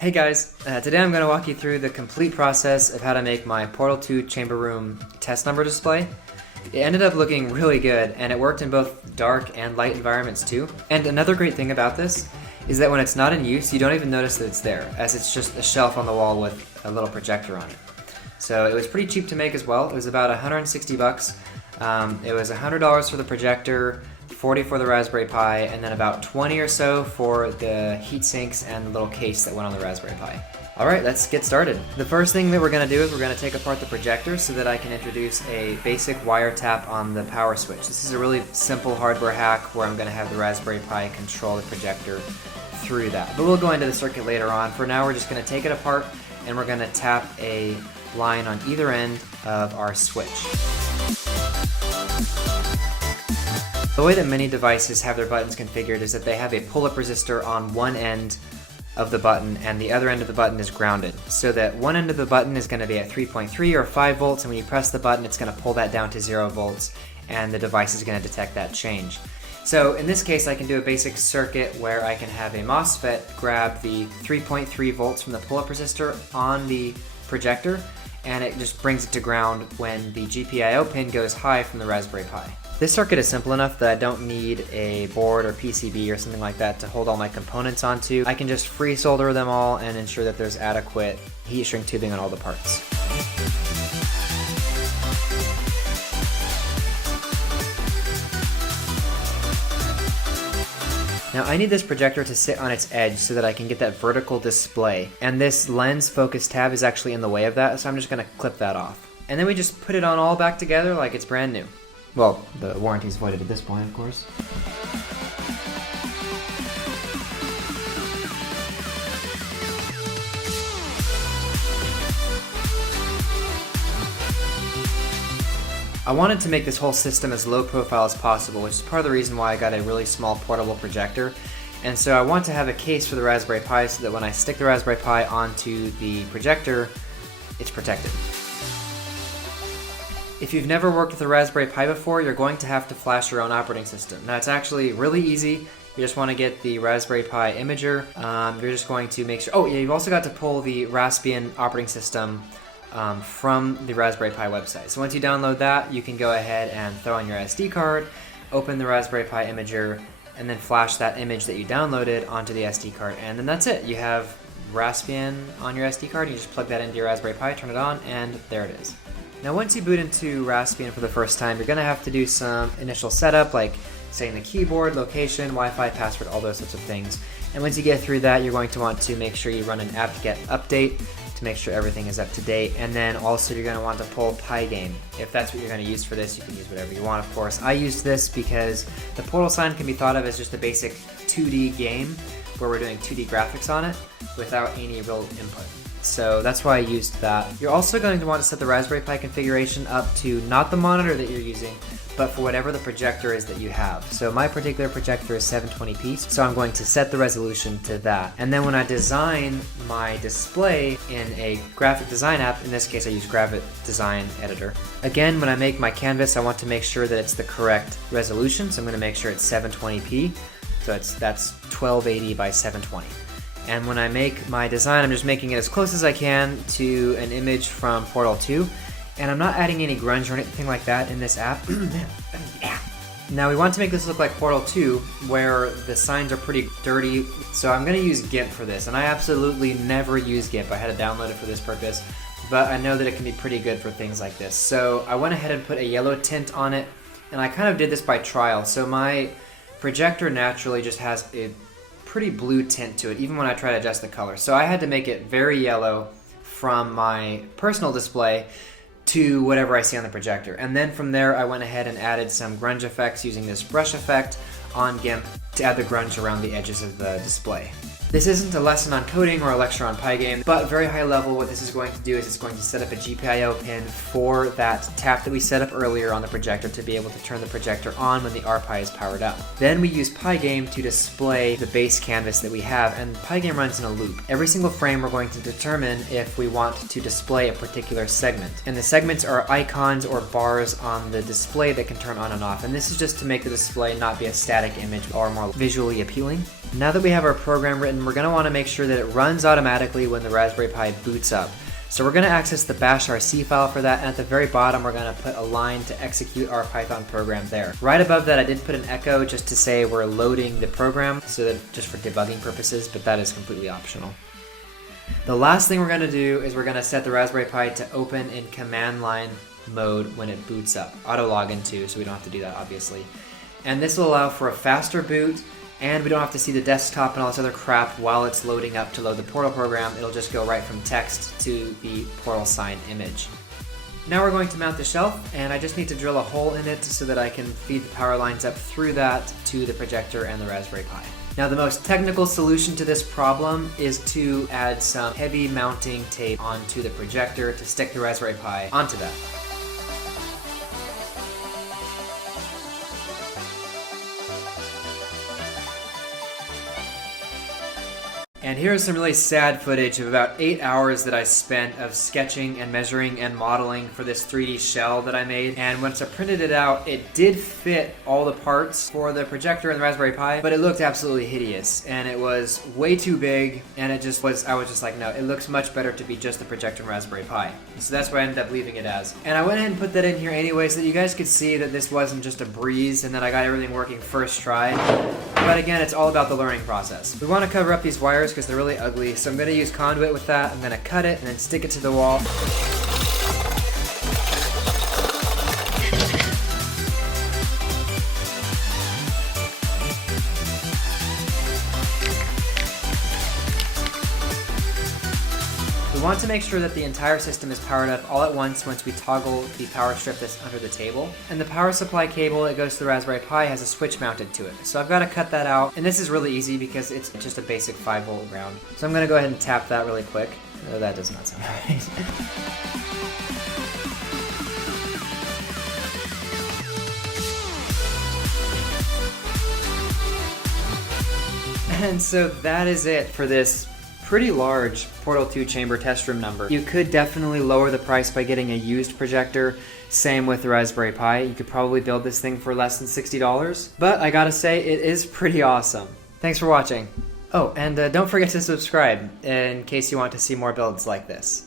Hey guys, today I'm going to walk you through the complete process of how to make my Portal 2 chamber room test number display. It ended up looking really good, and it worked in both dark and light environments too. And another great thing about this is that when it's not in use, you don't even notice that it's there, as it's just a shelf on the wall with a little projector on it. So it was pretty cheap to make as well. It was about 160 bucks. It was $100 for the projector, 40 for the Raspberry Pi, and then about 20 or so for the heat sinks and the little case that went on the Raspberry Pi. Alright, let's get started. The first thing that we're going to do is we're going to take apart the projector so that I can introduce a basic wiretap on the power switch. This is a really simple hardware hack where I'm going to have the Raspberry Pi control the projector through that. But we'll go into the circuit later on. For now, we're just going to take it apart and we're going to tap a line on either end of our switch. The way that many devices have their buttons configured is that they have a pull-up resistor on one end of the button and the other end of the button is grounded. So that one end of the button is going to be at 3.3 or 5 volts, and when you press the button it's going to pull that down to 0 volts and the device is going to detect that change. So in this case I can do a basic circuit where I can have a MOSFET grab the 3.3 volts from the pull-up resistor on the projector, and it just brings it to ground when the GPIO pin goes high from the Raspberry Pi. This circuit is simple enough that I don't need a board or PCB or something like that to hold all my components onto. I can just free solder them all and ensure that there's adequate heat shrink tubing on all the parts. Now I need this projector to sit on its edge so that I can get that vertical display, and this lens focus tab is actually in the way of that, so I'm just going to clip that off. And then we just put it on all back together like it's brand new. Well, the warranty's voided at this point, of course. I wanted to make this whole system as low profile as possible, which is part of the reason why I got a really small portable projector. And so I want to have a case for the Raspberry Pi so that when I stick the Raspberry Pi onto the projector, it's protected. If you've never worked with a Raspberry Pi before, you're going to have to flash your own operating system. Now it's actually really easy. You just want to get the Raspberry Pi imager. You're just going to make sure... Oh yeah, you've also got to pull the Raspbian operating system from the Raspberry Pi website. So once you download that, you can go ahead and throw in your SD card, open the Raspberry Pi imager, and then flash that image that you downloaded onto the SD card. And then that's it. You have Raspbian on your SD card. You just plug that into your Raspberry Pi, turn it on, and there it is. Now once you boot into Raspbian for the first time, you're going to have to do some initial setup, like setting the keyboard, location, Wi-Fi, password, all those sorts of things. And once you get through that, you're going to want to make sure you run an apt-get update to make sure everything is up to date. And then also you're going to want to pull Pygame. If that's what you're going to use for this, you can use whatever you want, of course. I used this because the Portal sign can be thought of as just a basic 2D game where we're doing 2D graphics on it without any real input. So that's why I used that. You're also going to want to set the Raspberry Pi configuration up to not the monitor that you're using, but for whatever the projector is that you have. So my particular projector is 720p, so I'm going to set the resolution to that. And then when I design my display in a graphic design app, in this case I use Graphic Design Editor. Again, when I make my canvas, I want to make sure that it's the correct resolution, so I'm going to make sure it's 720p. So that's 1280 by 720. And when I make my design, I'm just making it as close as I can to an image from Portal 2. And I'm not adding any grunge or anything like that in this app. Now we want to make this look like Portal 2, where the signs are pretty dirty. So I'm going to use GIMP for this. And I absolutely never use GIMP. I had to download it for this purpose. But I know that it can be pretty good for things like this. So I went ahead and put a yellow tint on it. And I kind of did this by trial. So my projector naturally just has a pretty blue tint to it, even when I try to adjust the color. So I had to make it very yellow from my personal display to whatever I see on the projector. And then from there I went ahead and added some grunge effects using this brush effect on GIMP to add the grunge around the edges of the display. This isn't a lesson on coding or a lecture on Pygame, but very high level what this is going to do is it's going to set up a GPIO pin for that tap that we set up earlier on the projector to be able to turn the projector on when the RPi is powered up. Then we use Pygame to display the base canvas that we have, and Pygame runs in a loop. Every single frame we're going to determine if we want to display a particular segment. And the segments are icons or bars on the display that can turn on and off. And this is just to make the display not be a static image or more visually appealing. Now that we have our program written, we're going to want to make sure that it runs automatically when the Raspberry Pi boots up. So we're going to access the bashrc file for that, and at the very bottom we're going to put a line to execute our Python program there. Right above that I did put an echo just to say we're loading the program, so that just for debugging purposes, but that is completely optional. The last thing we're going to do is we're going to set the Raspberry Pi to open in command line mode when it boots up. Auto login too, so we don't have to do that obviously. And this will allow for a faster boot, and we don't have to see the desktop and all this other crap while it's loading up to load the Portal program. It'll just go right from text to the Portal sign image. Now we're going to mount the shelf, and I just need to drill a hole in it so that I can feed the power lines up through that to the projector and the Raspberry Pi. Now the most technical solution to this problem is to add some heavy mounting tape onto the projector to stick the Raspberry Pi onto that. And here's some really sad footage of about 8 hours that I spent of sketching and measuring and modeling for this 3D shell that I made. And once I printed it out, it did fit all the parts for the projector and the Raspberry Pi, but it looked absolutely hideous. And it was way too big, and it just was, I was just like, no, it looks much better to be just the projector and Raspberry Pi. So that's what I ended up leaving it as. And I went ahead and put that in here anyway so that you guys could see that this wasn't just a breeze and that I got everything working first try. But again, it's all about the learning process. We want to cover up these wires because they're really ugly, so I'm going to use conduit with that. I'm going to cut it and then stick it to the wall. We want to make sure that the entire system is powered up all at once we toggle the power strip that's under the table. And the power supply cable that goes to the Raspberry Pi has a switch mounted to it. So I've got to cut that out, and this is really easy because it's just a basic 5-volt ground. So I'm going to go ahead and tap that really quick. Oh, that does not sound right. And so that is it for this pretty large Portal 2 chamber test room number. You could definitely lower the price by getting a used projector. Same with the Raspberry Pi. You could probably build this thing for less than $60. But I gotta say, it is pretty awesome. Thanks for watching. Oh, and don't forget to subscribe in case you want to see more builds like this.